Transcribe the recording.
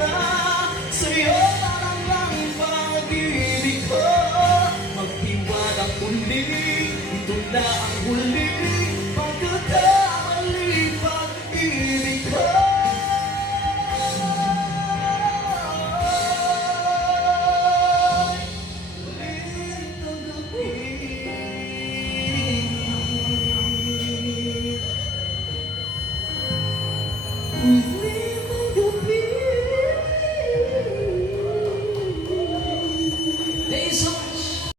na sa'yo parang ang pag-ibig ko. Magtiwalang muli, ito na ang huli, pagkakamali pag-ibig ko. Mm-hmm.